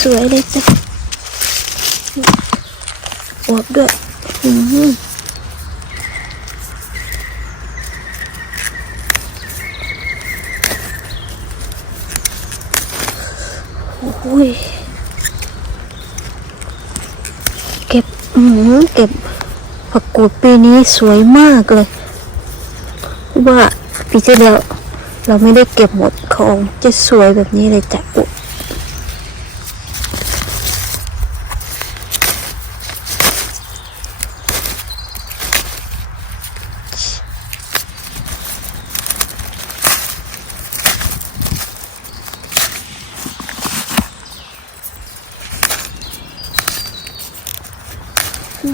สวยเลยจ้ะอวบด้วยอืมโอ้ยเก็บอืมเก็บผักกูดปีนี้สวยมากเลย ว่าปีที่แล้วเราไม่ได้เก็บหมดของจะสวยแบบนี้เลยจ้ะ บา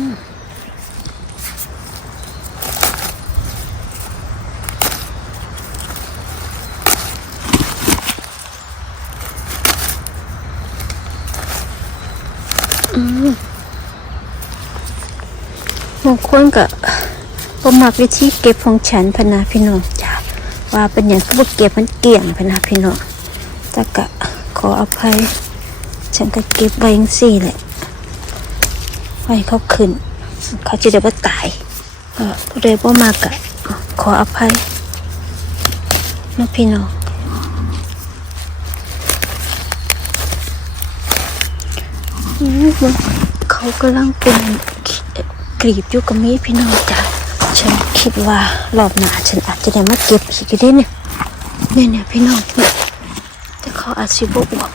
งคนก็บ่มักวิธีเก็บของฉันพนาพี่น้องจ้ะว่าเป็นอย่างก็บ่เก็บมันเกลี่ยงพนาพี่น้องแต่ก็ขออภัย ฉันก็เก็บไว้จังซี่แหละ ไว้เขาขึ้น เขาจะได้บ่ตายเออผู้ใดบ่มากก็ขออภัยนะพี่น้องอืมเขากำลังเป็นกรีบอยู่กับมีพี่น้องจ้ะฉันคิดว่ารอบหน้าฉันอาจจะได้มาเก็บอีกก็ได้เนี่ยเนี่ยเนี่ยพี่น้องเนี่ยแต่เขาอาจสิบ่อวบ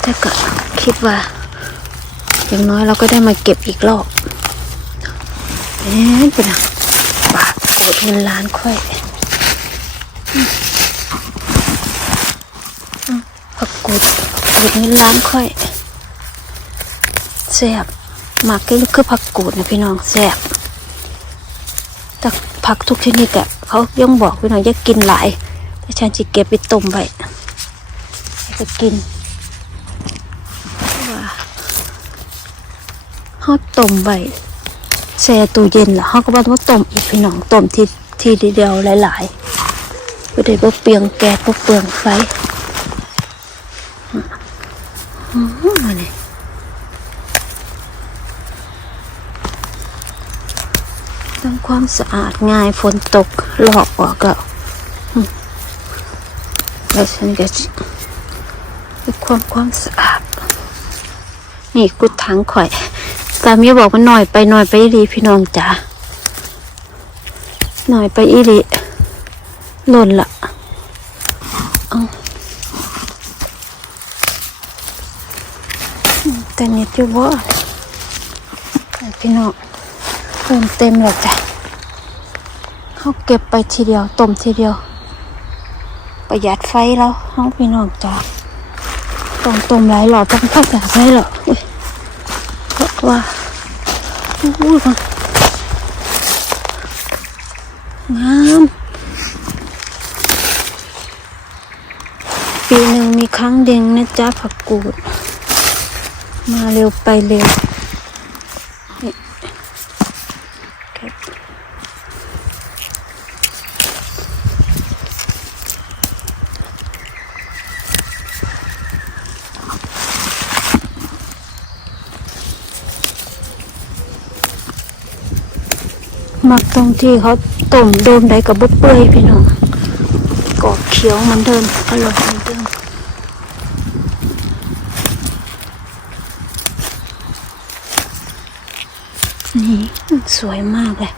แต่ก็คิดว่า อย่างน้อยเราก็ได้มาเก็บอีกรอบเอ๊ะเป็นอะบาทโกดเงินล้านค่อยอืมอืมผักกูดโกดเงินล้านค่อยแซ่บหมากก็คือผักกูดนะพี่น้องแซ่บแต่ผักทุกชนิดอะเขายังบอกพี่น้องอยากินหลายแต่ฉันจะเก็บไปต้มไว้ให้ไปกินเพราะว่า เขาต้มไว้แช่ตู้เย็นแล้วเขาก็บอกว่าต้มอีกพี่น้องต้มทีทีเดียวหลายๆก็ได้บ่เปลืองแก๊สบ่เปลืองไฟอืมอันนี้ทำความสะอาดง่ายฝนตกหลอกออกแล้วแล้วฉันก็จะไปความความสะอาด นี่กุดถังข่อย สามีบอกมันหน่อยไปหน่อยไปอีหลีพี่น้องจ๋าหน่อยไปอีหลีหล่นละเอาแต่เน็ตอยู่บ่พี่น้องเติมเต็มแล้วจ้ะเขาเก็บไปทีเดียวต้มทีเดียว ประหยัดไฟแล้วเขาพี่น้องจ๋าต้มต้มหลายหลอดต้องพักแบบไฟหรอ ว่าอู้ยงามปีหนึ่งมีครั้งเด้งนะจ๊ะผักกูด มาเร็วไปเร็ว มักตรงที่เขาต้มโดมใดกับบุเปื่อยพี่น้องกรอบเขียวเหมือนเดิมอร่อยเหมือนเดิมนี่สวยมากเลย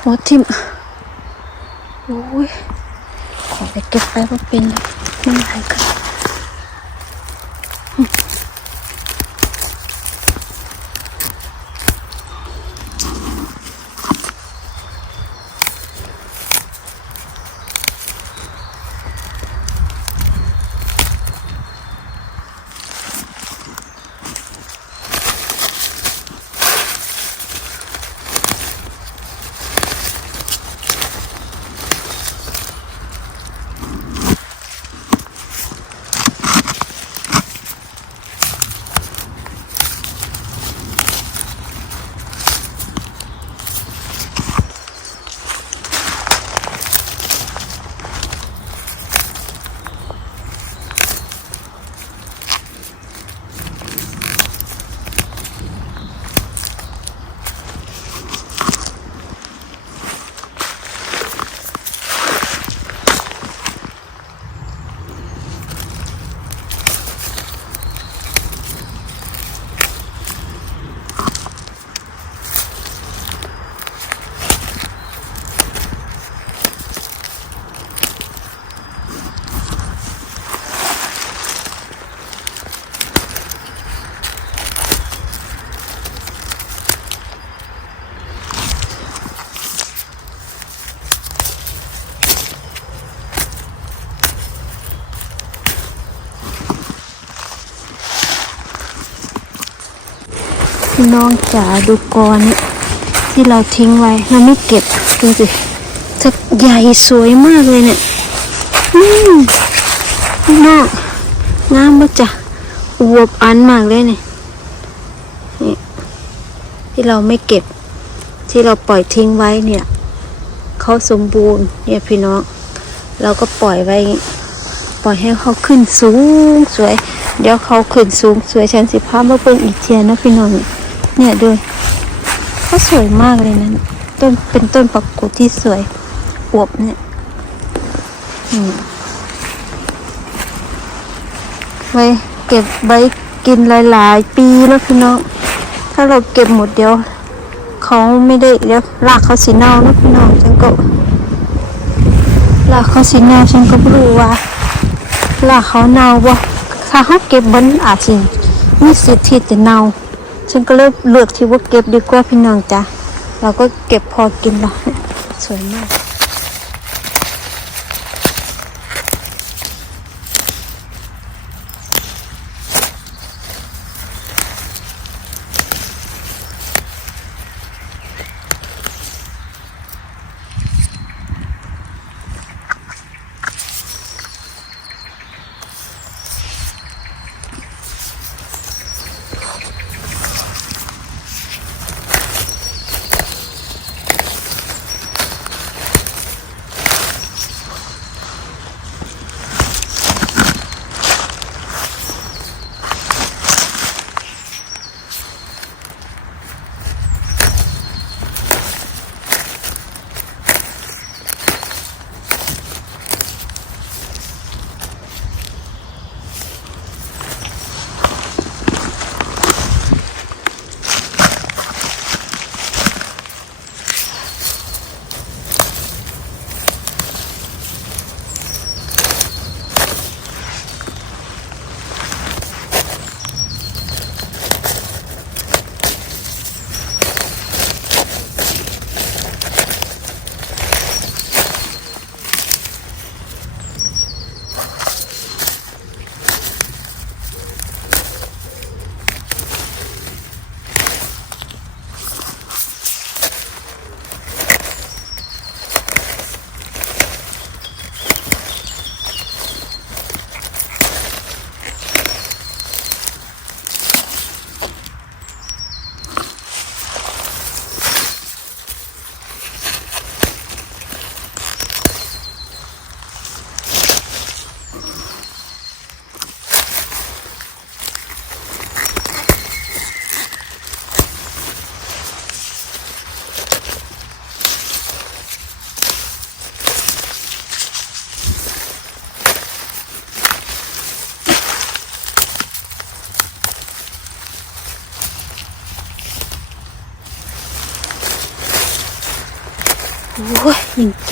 หัวทิมโอ้ยขอไปเก็บไปว่าเป็นไม่ไหวกัน พี่น้องจ๋าดูกรเนี่ยที่เราทิ้งไว้เราไม่เก็บดูสิจะใหญ่สวยมากเลยเนี่ยอืมพี่น้องงามมากจ้ะอวบอันมากเลยเนี่ยนี่ที่เราไม่เก็บ ที่เราปล่อยทิ้งไว้เนี่ยเขาสมบูรณ์เนี่ยพี่น้อง เราก็ปล่อยไว้ ปล่อยให้เขาขึ้นสูงสวย เดี๋ยวเขาขึ้นสูงสวยฉันสิพามาเบิ่งอีกเทียนะพี่น้องเนี่ย ด้วยเขาสวยมากเลยนะต้นเป็นต้นปักกุดที่สวยอวบเนี่ยอืมไว้เก็บไว้กินหลาย ๆ ปีแล้วพี่น้อง ถ้าเราเก็บหมดเดี๋ยวเขาไม่ได้เดี๋ยวรากเขาสีเน่านะพี่น้องฉันก็รากเขาสีเน่าฉันก็ไม่รู้ว่าลากเขาเน่าบ่ถ้าเขาเก็บมันอาจสิมีสิทธิ์ที่จะเน่า ฉันก็เลยเลือกที่ว่าเก็บดีกว่าพี่น้องจ้ะเราก็เก็บพอกินละสวยมาก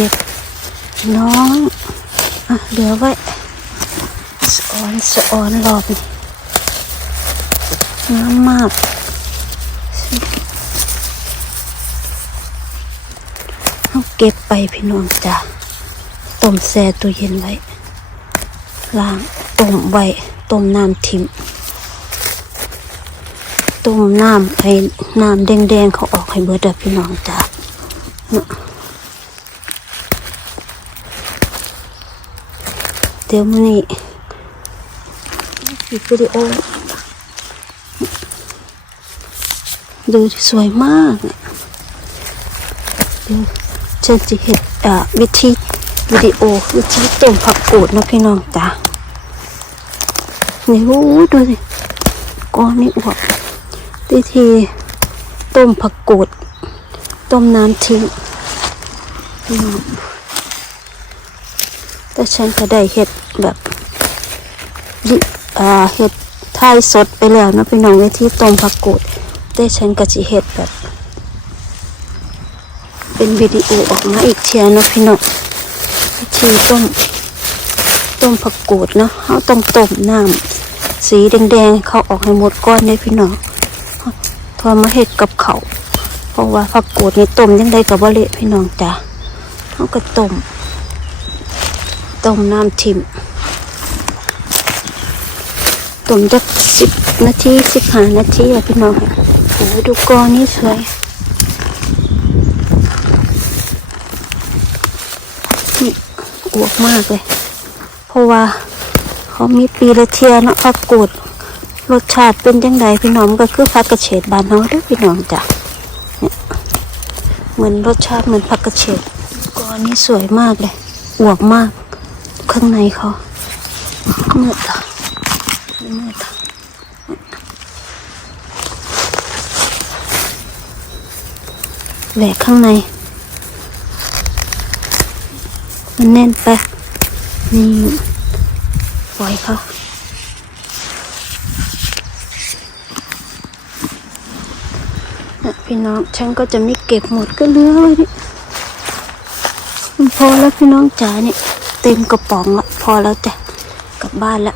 จ็บน้องอะเดี๋ยวไว้สอนสอนรอบนี่น้ำมากเอาเก็บไปพี่น้องจ้ะต้มแช่ตู้เย็นไว้ล้างต้มไว้ต้มน้ำทิมต้มน้ำให้น้ำแดงๆเขาออกให้เบิดเด้อพี่น้องจ้ะเดี๋ยวมันนี่ปิดวิดีโอดูสวยมากเดี๋ยวฉันจะเห็นวิธีวิดีโอวิธีต้มผักกูดนะพี่น้องจ้ะนี่โอ้ดูสิก้อนนี้อวบวิธีต้มผักกูด ต้มน้ำทิ้งพี่น้องแต่ฉันก็ได้เห็ด แบบเห็ดไทยสดไปแล้วนะพี่น้องเวทีต้มผักกูดแต่ฉันก็จะเห็ดแบบ เป็นวิดีโอออกมาอีกเทียนะพี่น้องวิธีต้มต้มผักกูดเนาะเขาต้องต้มน้ำสีแดงๆเขาออกให้หมดก้อนเลยพี่น้องทอมาเห็ดกับเขาเพราะว่าผักกูดนี่ต้มยังได้กับบะเละพี่น้องจ้ะเขาก็ต้มต้มน้ำทิม ต้มจักสิบนาทีสิบห้านาทีอะพี่น้องโหดูกอนี้สวยนี่อวบมากเลย เพราะว่าเขามีปีละเทียเนาะผักกูดรสชาติเป็นจังไดพี่น้องก็คือผักกระเฉดบานเฮาเด้อพี่น้องจ้ะเนี่ยเหมือนรสชาติเหมือนผักกระเฉดกอนี้สวยมากเลยอวบมาก ข้างในเขาเมืดอะเมืดอะ แหวกข้างใน มันแน่นไป นี่ปล่อยเขาพี่น้อง ฉันก็จะไม่เก็บหมดก็เหลือไว้นี่พอแล้วพี่น้องจ๋าเนี่ย เต็มกระป๋องละ พอแล้วจ้ะ กลับบ้านละ